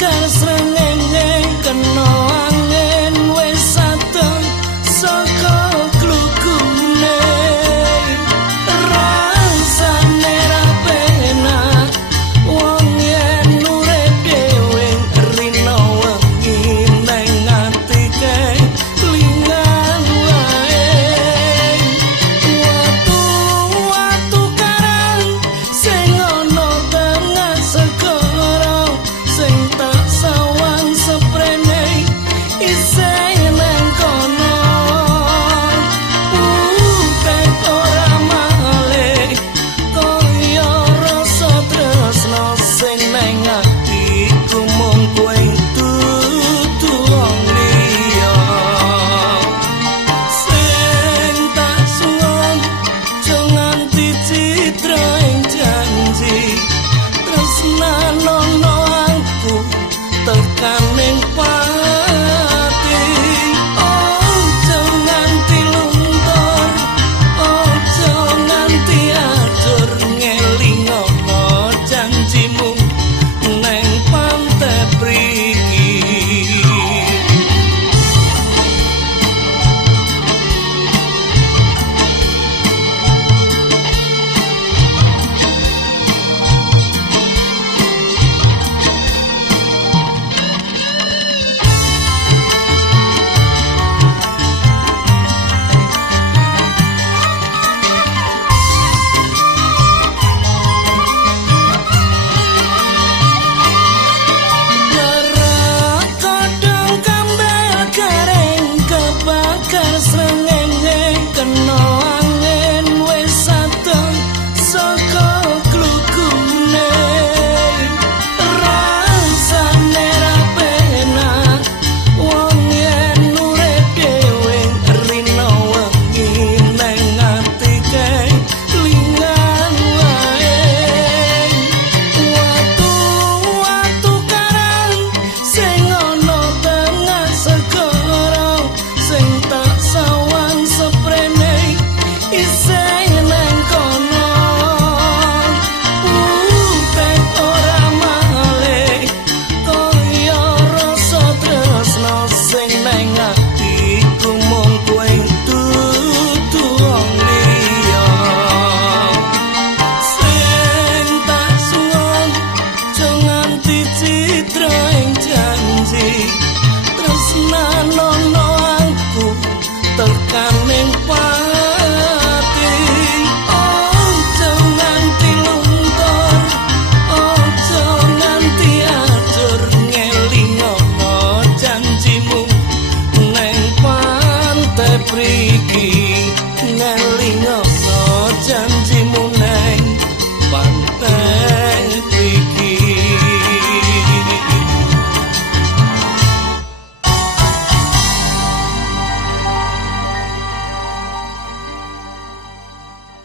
bakal srengenge kena angin wis adem saka glugune rasane ra penak wong yen urip dhewe rino wengi nang ati kelingan wae watu karang sing ana tengah segara sing tak sawan seprene isih nang kono utek ora malih kaya rasa tresno sing nang atiku mung kowe dudu wong liya sing tak suwun aja nganti citra ing janji tresnano aku tekan ning pati ojo nganti luntur ojo nganti adur ngelingono janjimu neng pantai priki tresnano aku tekan ning pati ojo nganti luntur ojo nganti adur ngelingono janjimu neng pantai priki ngelingono